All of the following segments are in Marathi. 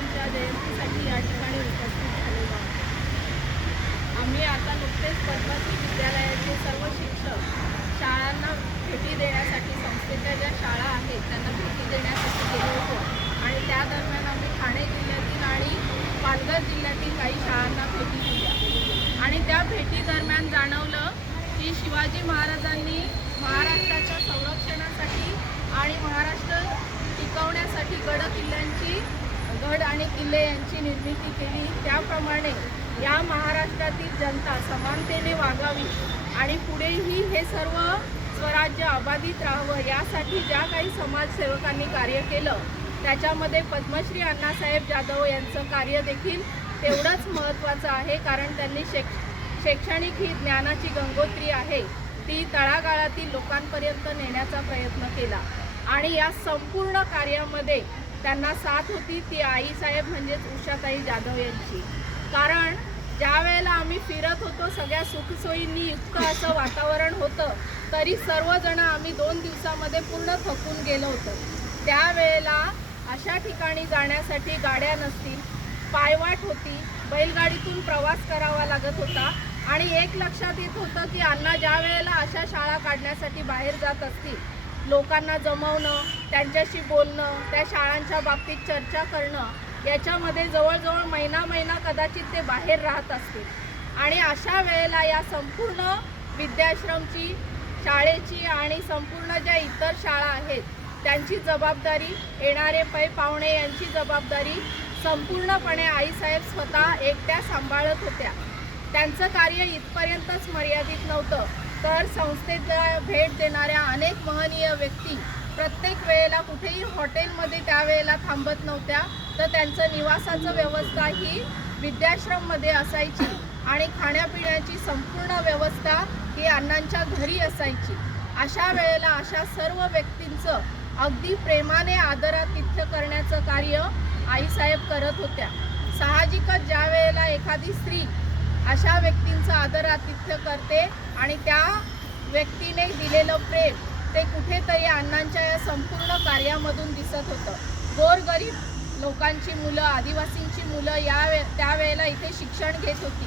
आईसाहेबांच्या जयंतीसाठी या ठिकाणी उपस्थित झालेलो आहोत। आम्ही आता नुकतेच पद्मश्री विद्यालयाचे सर्व शिक्षक शाळांना भेटी देण्यासाठी, संस्थेच्या ज्या शाळा आहेत त्यांना भेटी देण्यासाठी गेलो होतो आणि त्या दरम्यान आम्ही ठाणे जिल्ह्यातील आणि पालघर जिल्ह्यातील काही शाळांना भेटी दिल्या आणि त्या भेटी दरम्यान जाणवलं की शिवाजी महाराजांनी महाराष्ट्राच्या संरक्षणासाठी आणि महाराष्ट्र टिकवण्यासाठी गड आणि किल्ले यांची निर्मिती केली। त्याप्रमाणे या महाराष्ट्रातील जनता समानतेने वागावी आणि पुढेही हे सर्व स्वराज्य अबाधित राहावं यासाठी ज्या काही समाजसेवकांनी कार्य केलं त्याच्यामध्ये पद्मश्री अण्णासाहेब जाधव यांचं कार्य देखील तेवढंच महत्त्वाचं आहे, कारण त्यांनी शैक्षणिक ही ज्ञानाची गंगोत्री आहे ती तळागाळातील लोकांपर्यंत नेण्याचा प्रयत्न केला आणि या संपूर्ण कार्यामध्ये त्यांना साथ होती ती आईसाहेब म्हणजेच उषाताई जाधव यांची। कारण ज्या वेळेला आम्ही फिरत होतो सगळ्या सुखसोयींनी युक्त असं वातावरण होतं, तरी सर्वजण आम्ही 2 दिवसामध्ये पूर्ण थकून गेलो होतो। त्यावेळेला अशा ठिकाणी जाण्यासाठी गाड्या नसतील, पायवाट होती, बैलगाडीतून प्रवास करावा लागत होता आणि एक लक्षात येत होतं की अण्णा ज्या वेळेला अशा शाळा काढण्यासाठी बाहेर जात असतील, लोकांना जमवणं, त्यांच्याशी बोलणं, त्या शाळांच्या बाबतीत चर्चा करणं याच्यामध्ये जवळजवळ महिना कदाचित ते बाहेर राहत असतील आणि अशा वेळेला या संपूर्ण विद्याश्रमची, शाळेची आणि संपूर्ण ज्या इतर शाळा आहेत त्यांची जबाबदारी, येणारे पै पाहुणे यांची जबाबदारी संपूर्णपणे आईसाहेब स्वतः एकट्या सांभाळत होत्या। त्यांचं कार्य इथपर्यंतच मर्यादित नव्हतं, तर संस्थेला भेट देणाऱ्या अनेक महनीय व्यक्ती प्रत्येक वेळेला कुठेही हॉटेलमध्ये त्यावेळेला थांबत नव्हत्या, तर त्यांचं निवासाचं व्यवस्था ही विद्याश्रममध्ये असायची आणि खाण्यापिण्याची संपूर्ण व्यवस्था ही अण्णांच्या घरी असायची। अशा वेळेला अशा सर्व व्यक्तींचं अगदी प्रेमाने आदरातिथ्य करण्याचं कार्य आईसाहेब करत होत्या। साहजिकच ज्या वेळेला एखादी स्त्री अशा व्यक्तींचं आदरातिथ्य करते आणि त्या व्यक्तीने दिलेलं प्रेम ते कुठेतरी अण्णांच्या या संपूर्ण कार्यामधून दिसत होतं। गोरगरीब लोकांची मुलं, आदिवासींची मुलं त्यावेळेला इथे शिक्षण घेत होती।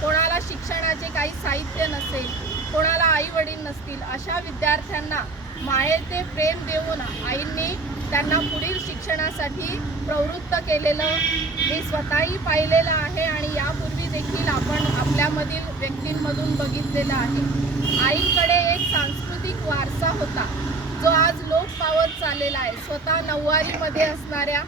कोणाला शिक्षणाचे काही साहित्य नसेल, कोणाला आई वडील नसतील, अशा विद्यार्थ्यांना मायेचे प्रेम देऊन आईंनी त्यांना पुढील शिक्षणासाठी प्रवृत्त केलेलं मी स्वतःही पाहिलेलं आहे आणि यापूर्वी देखील आपण आपल्यामधील व्यक्तींमधून बघितलेलं आहे। आईकडे एक सांस्कृतिक वारसा होता जो आज लोप पावत चाललेला आहे। स्वतः नऊवारीमध्ये असणाऱ्या,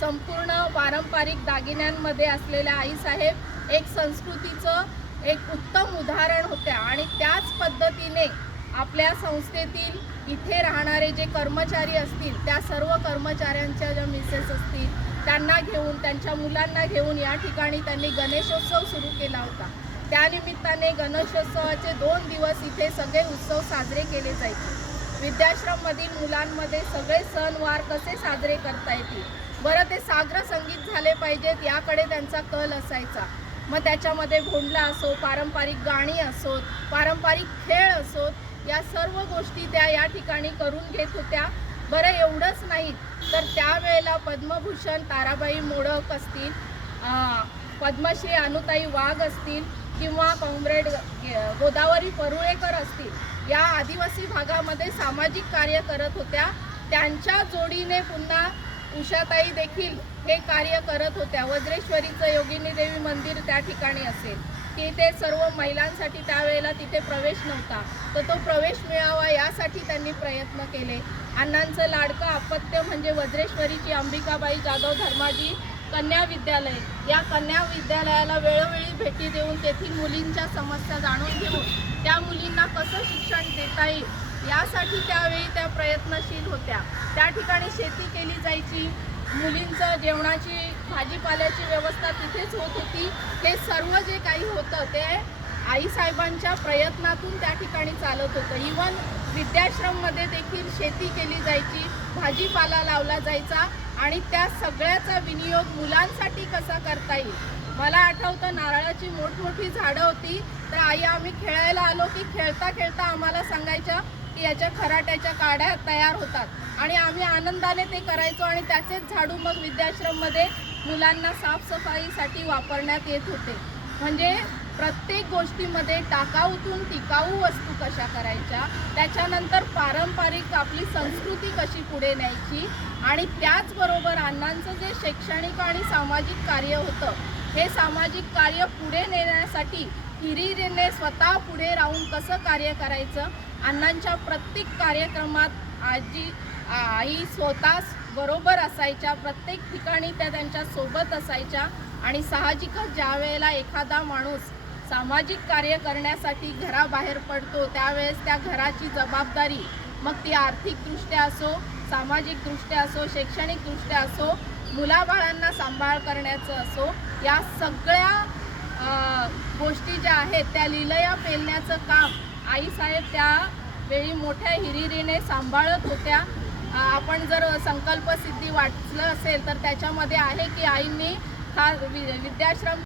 संपूर्ण पारंपरिक दागिन्यांमध्ये असलेल्या आईसाहेब एक संस्कृतीचं एक उत्तम उदाहरण होत्या आणि त्याच पद्धतीने आपल्या संस्थेतील इथे राहणारे जे कर्मचारी असतील त्या सर्व कर्मचाऱ्यांच्या ज्या मिसेस असतील त्यांना घेऊन, त्यांच्या मुलांना घेऊन या ठिकाणी त्यांनी गणेशोत्सव सुरू केला होता। त्यानिमित्ताने गणेशोत्सवाचे 2 दिवस इथे सगळे उत्सव साजरे केले जायचे। विद्याश्रममधील मुलांमध्ये सगळे सणवार कसे साजरे करता येतील, बरं ते साग्र संगीत झाले पाहिजेत याकडे त्यांचा कल असायचा। मग त्याच्यामध्ये भोंडला असो, पारंपरिक गाणी असोत, पारंपरिक खेळ असोत, या सर्व गोष्टी त्या या ठिकाणी करून घेत होत्या। बरं एवढंच नाही तर त्यावेळेला पद्मभूषण ताराबाई मोडक असतील, पद्मश्री अनुताई वाघ असतील किंवा कॉम्रेड गोदावरी परुळेकर असतील, या आदिवासी भागामध्ये सामाजिक कार्य करत होत्या। त्यांच्या जोडीने पुन्हा उषाताई देखील हे कार्य करत होत्या। वज्रेश्वरीचं योगिनी देवी मंदिर त्या ठिकाणी असेल की ते सर्व महिलांसाठी त्यावेळेला तिथे प्रवेश नव्हता, तर तो प्रवेश मिळावा यासाठी त्यांनी प्रयत्न केले। अण्णांचं लाडकं अपत्य म्हणजे वज्रेश्वरीची अंबिकाबाई जाधव धर्माजी कन्या विद्यालय, या कन्या विद्यालयाला वेळोवेळी भेटी देऊन तेथील मुलींच्या समस्या जाणून घेऊन त्या मुलींना कसं शिक्षण देता येईल यासाठी त्यावेळी त्या प्रयत्नशील होत्या। त्या ठिकाणी शेती केली जायची, मुलींचं जेवणाची, भाजीपाल्याची व्यवस्था तिथेच होत होती। हे सर्व जे काही होतं ते आईसाहेबांच्या प्रयत्नातून त्या ठिकाणी चालत होतं। इवन विद्याश्रममध्ये देखील शेती केली जायची, भाजीपाला लावला जायचा आणि त्या सगळ्याचा विनियोग मुलांसाठी कसा करता येईल। मला आठवतं नारळाची मोठमोठी झाडं होती, तर आई आम्ही खेळायला आलो की खेळता खेळता आम्हाला सांगायच्या की याच्या खराट्याच्या काड्या तयार होतात आणि आम्ही आनंदाने ते करायचो आणि त्याचेच झाडू मग विद्याश्रममध्ये मुलांना साफसफाईसाठी वापरण्यात येत होते. म्हणजे प्रत्येक गोष्टीमध्ये टाकाऊतून टिकाऊ वस्तू कशा करायच्या, त्याच्यानंतर पारंपरिक आपली संस्कृती कशी पुढे न्यायची आणि त्याचबरोबर अण्णांचं जे शैक्षणिक आणि सामाजिक कार्य होतं, हे सामाजिक कार्य पुढे नेण्यासाठी हिरिरीने स्वतः पुढे राहून कसं कार्य करायचं. अण्णांच्या प्रत्येक कार्यक्रमात आई स्वतः बरोबर असायच्या, प्रत्येक ठिकाणी त्या त्यांच्या सोबत असायच्या आणि साहजिकच ज्या वेळेला एखादा माणूस सामाजिक कार्य करण्यासाठी घराबाहेर पडतो त्यावेळेस त्या घराची जबाबदारी, मग ती आर्थिकदृष्ट्या असो, सामाजिकदृष्ट्या असो, शैक्षणिकदृष्ट्या असो, मुलाबाळांना सांभाळ करण्याचं असो, या सगळ्या गोष्टी ज्या आहेत त्या लीलया पेलण्याचं काम आईसाहेब त्यावेळी मोठ्या हिरिरीने सांभाळत होत्या. आपण जर संकल्पसिद्धी वाचलं असेल तर त्याच्यामध्ये आहे की आईंनी हा विद्याश्रम